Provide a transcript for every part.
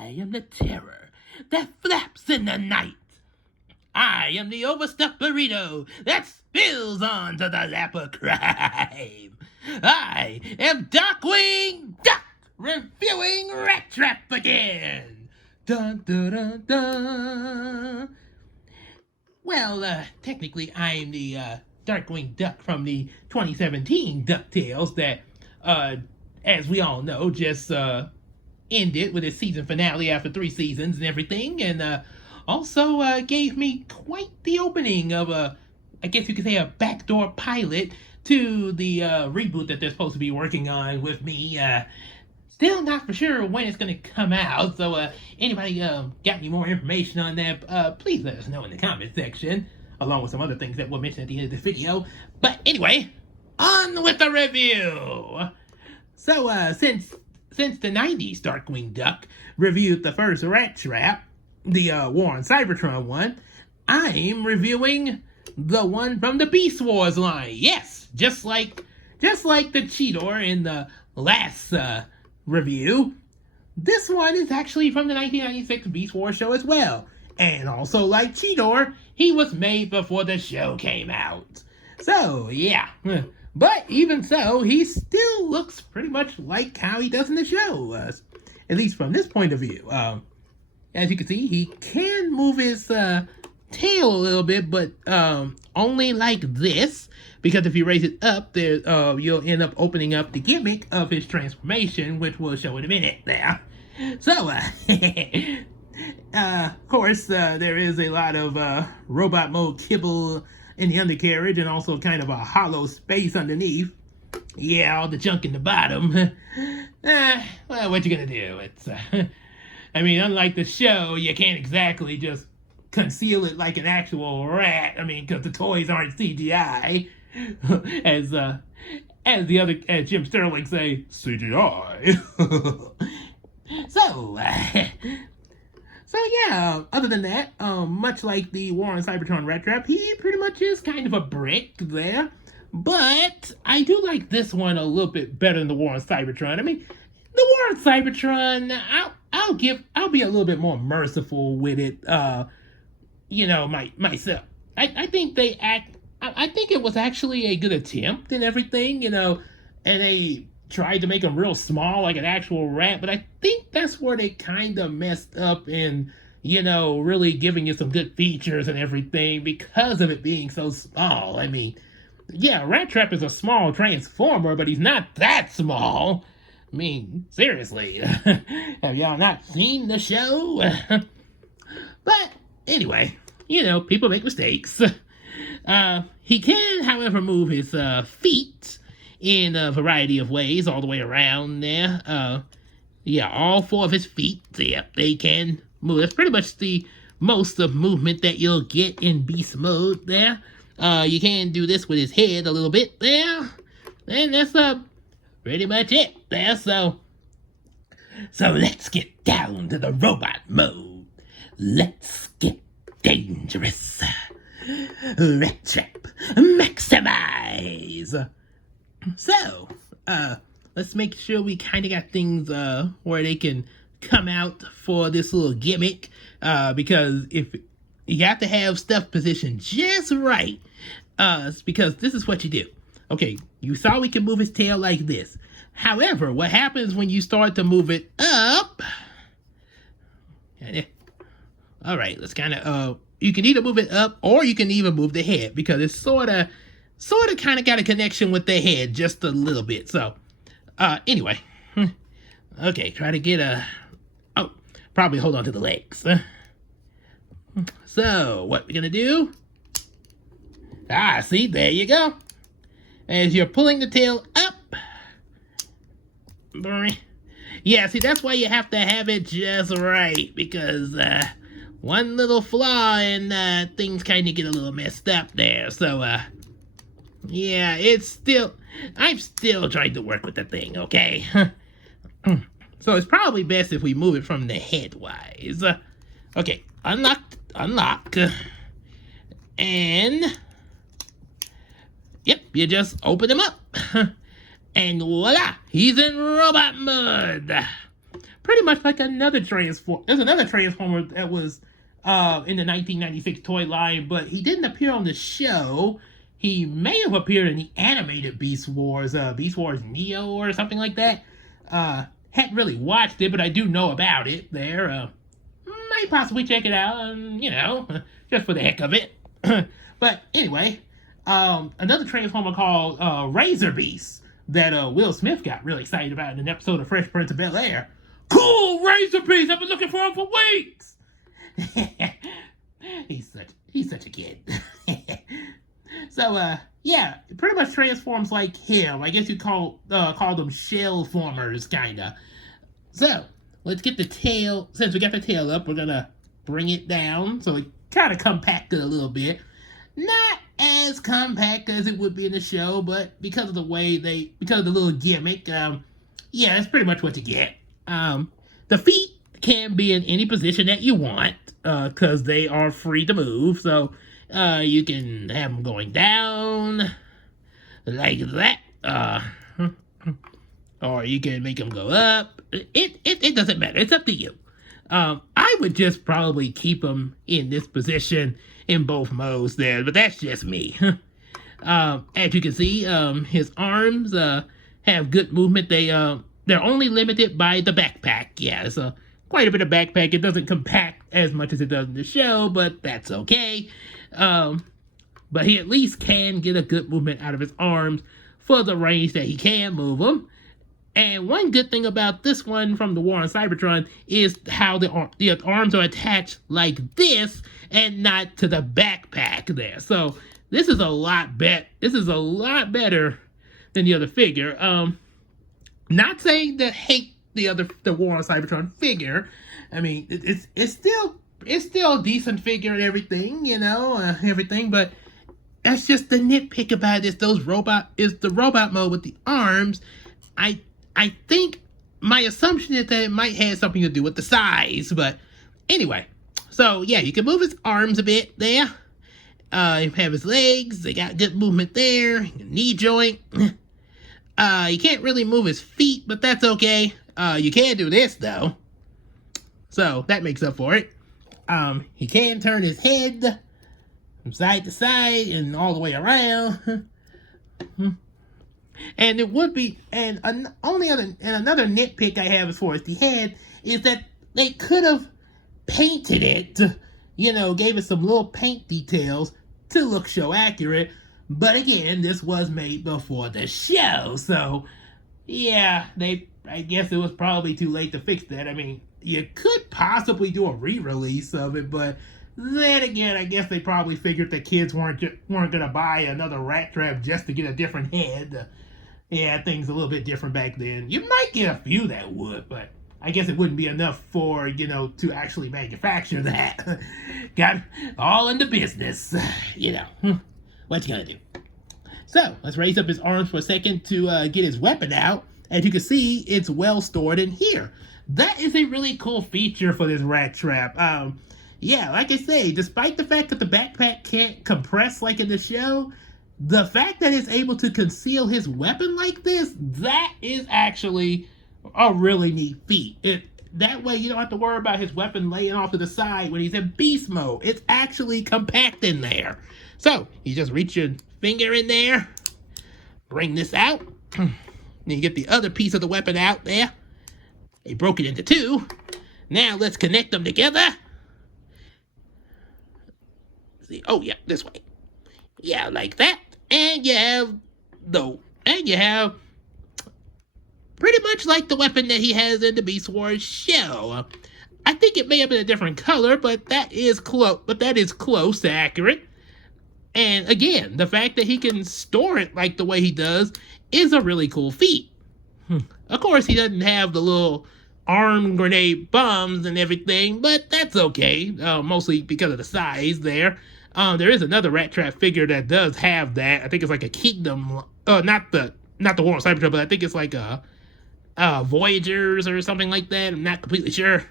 I am the terror that flaps in the night. I am the overstuffed burrito that spills onto the lap of crime. I am Darkwing Duck, reviewing Rattrap again. Dun dun dun dun. Well, technically, I'm the Darkwing Duck from the 2017 DuckTales that, as we all know, just ended with its season finale after 3 seasons and everything, and also gave me quite the opening of I guess you could say, a backdoor pilot to the reboot that they're supposed to be working on with me. Still not for sure when it's going to come out, so anybody got any more information on that, please let us know in the comment section, along with some other things that we'll mention at the end of this video. But anyway, on with the review! So, since the 90s Darkwing Duck reviewed the first Rattrap, the War on Cybertron one, I'm reviewing the one from the Beast Wars line. Yes, just like the Cheetor in the last review, this one is actually from the 1996 Beast Wars show as well. And also like Cheetor, he was made before the show came out. So, yeah. But even so, he still looks pretty much like how he does in the show, at least from this point of view. As you can see, he can move his tail a little bit, but only like this, because if you raise it up, there you'll end up opening up the gimmick of his transformation, which we'll show in a minute there. So, of course, there is a lot of robot mode kibble in the undercarriage, and also kind of a hollow space underneath. Yeah, all the junk in the bottom. Well, what you gonna do? It's, I mean, unlike the show, you can't exactly just conceal it like an actual rat. I mean, because the toys aren't CGI, as Jim Sterling say, CGI. So yeah, other than that, much like the War on Cybertron Rattrap, he pretty much is kind of a brick there. But I do like this one a little bit better than the War on Cybertron. I mean, the War on Cybertron, I'll be a little bit more merciful with it. Myself. I think I think it was actually a good attempt and everything, and they tried to make him real small like an actual rat, but I think that's where they kind of messed up in, really giving you some good features and everything because of it being so small. I mean, yeah, Rattrap is a small transformer, but he's not that small. I mean, seriously, have y'all not seen the show? But anyway, people make mistakes. He can, however, move his feet in a variety of ways all the way around there. Yeah, all 4 of his feet, yep, they can move. That's pretty much the most of movement that you'll get in beast mode there. You can do this with his head a little bit there. And that's pretty much it there. So let's get down to the robot mode. Let's get dangerous. Rattrap, maximize. So, let's make sure we kind of got things where they can come out for this little gimmick, because if you have to have stuff positioned just right, because this is what you do. Okay, you saw we can move his tail like this. However, what happens when you start to move it up? All right, let's kind of, you can either move it up or you can even move the head, because it's sort of kind of got a connection with the head just a little bit. So, anyway. Okay, try to get probably hold on to the legs. So, what we're gonna do? See, there you go. As you're pulling the tail up. Yeah, see, that's why you have to have it just right, because, one little flaw and, things kind of get a little messed up there. So, yeah, I'm still trying to work with the thing, okay? So it's probably best if we move it from the head-wise. Okay, unlock. And, yep, you just open him up. And voila, he's in robot mode. pretty much like another Transformer. There's another Transformer that was in the 1996 toy line, but he didn't appear on the show. He may have appeared in the animated Beast Wars Neo or something like that. Hadn't really watched it, but I do know about it there. Might possibly check it out, just for the heck of it. But anyway, another Transformer called Razor Beast that Will Smith got really excited about in an episode of Fresh Prince of Bel-Air. Cool, Razor Beast! I've been looking for him for weeks! he's such a kid. So, yeah, pretty much transforms like him. I guess you call them shell formers, kinda. So, let's get the tail. Since we got the tail up, we're gonna bring it down. So it kind of compacted a little bit. Not as compact as it would be in the show, but because of the little gimmick, yeah, that's pretty much what you get. The feet can be in any position that you want, because they are free to move. So, you can have them going down like that, or you can make them go up. It doesn't matter. It's up to you. I would just probably keep them in this position in both modes there, but that's just me. As you can see, his arms have good movement. They're only limited by the backpack. Yeah, it's quite a bit of backpack. It doesn't compact as much as it does in the show, but that's okay. But he at least can get a good movement out of his arms for the range that he can move them. And one good thing about this one from the War on Cybertron is how the arms are attached like this and not to the backpack there. So this is a lot better. This is a lot better than the other figure. Not saying that hate the War on Cybertron figure. I mean, it's still a decent figure and everything, everything. But that's just the nitpick about it. Is the robot mode with the arms. I think my assumption is that it might have something to do with the size, but anyway. So yeah, you can move his arms a bit there. You have his legs; they got good movement there. Knee joint. You can't really move his feet, but that's okay. You can do this though, so that makes up for it. He can turn his head from side to side and all the way around. And it would be, and another nitpick I have as far as the head is that they could have painted it, gave it some little paint details to look show accurate. But again, this was made before the show, so yeah, I guess it was probably too late to fix that. I mean, you could possibly do a re-release of it, but then again, I guess they probably figured the kids weren't gonna buy another Rattrap just to get a different head. Yeah, things a little bit different back then. You might get a few that would, but I guess it wouldn't be enough for, to actually manufacture that. Got all into business, What you gonna do? So, let's raise up his arms for a second to get his weapon out. As you can see, it's well stored in here. That is a really cool feature for this Rattrap. Yeah, like I say, despite the fact that the backpack can't compress like in the show, the fact that it's able to conceal his weapon like this, that is actually a really neat feat. That way you don't have to worry about his weapon laying off to the side when he's in beast mode. It's actually compact in there. So, you just reach your finger in there, bring this out, then you get the other piece of the weapon out there. They broke it into two. Now let's connect them together. See, oh yeah, this way. Yeah, like that. And you have pretty much like the weapon that he has in the Beast Wars show. I think it may have been a different color, but that is close to accurate. And again, the fact that he can store it like the way he does is a really cool feat. Of course, he doesn't have the little arm grenade bombs and everything, but that's okay, mostly because of the size there. There is another Rattrap figure that does have that. I think it's like a Kingdom, not the War on Cybertron, but I think it's like a Voyagers or something like that. I'm not completely sure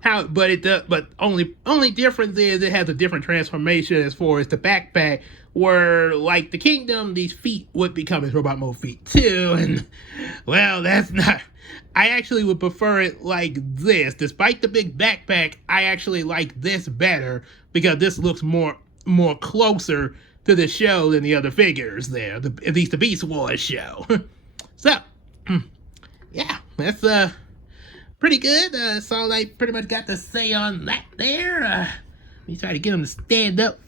how, but it does. But only difference is it has a different transformation as far as the backpack, were like the kingdom, these feet would become his robot mode feet too, and well, that's not. I actually would prefer it like this. Despite the big backpack, I actually like this better because this looks more closer to the show than the other figures there, at least the Beast Wars show. So, yeah, that's pretty good. That's all I pretty much got to say on that there. Let me try to get him to stand up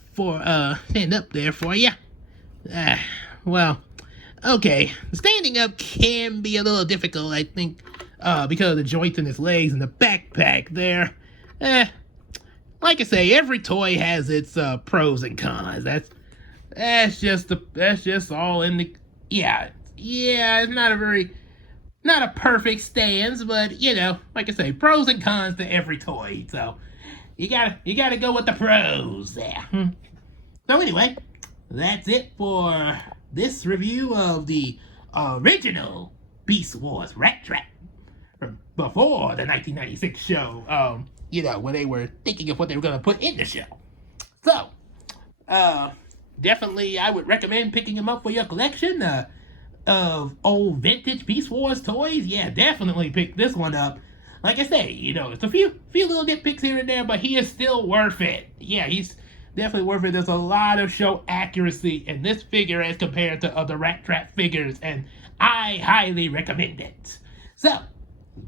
there for you. Well, okay, standing up can be a little difficult, I think, because of the joints in his legs and the backpack there. Like I say, every toy has its pros and cons. That's just all in the it's not a perfect stance, but you know, like I say, pros and cons to every toy. So you gotta go with the pros there. So anyway, that's it for this review of the original Beast Wars Rattrap from before the 1996 show. You know, when they were thinking of what they were gonna put in the show. So, definitely I would recommend picking them up for your collection of old vintage Beast Wars toys. Yeah, definitely pick this one up. Like I say, you know, it's a few little nitpicks here and there, but he is still worth it. Yeah, he's definitely worth it. There's a lot of show accuracy in this figure as compared to other Rattrap figures, and I highly recommend it. So,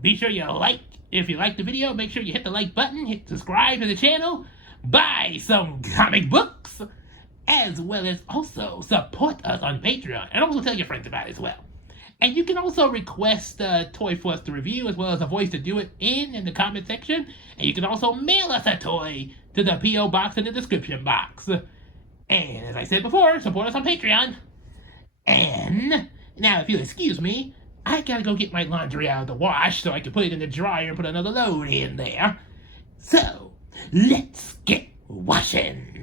be sure you like. If you like the video, make sure you hit the like button, hit subscribe to the channel, buy some comic books, as well as also support us on Patreon, and also tell your friends about it as well. And you can also request a toy for us to review, as well as a voice to do it in the comment section, and you can also mail us a toy to the P.O. box in the description box. And as I said before, support us on Patreon. And now, if you'll excuse me, I gotta go get my laundry out of the wash so I can put it in the dryer and put another load in there. So, let's get washing.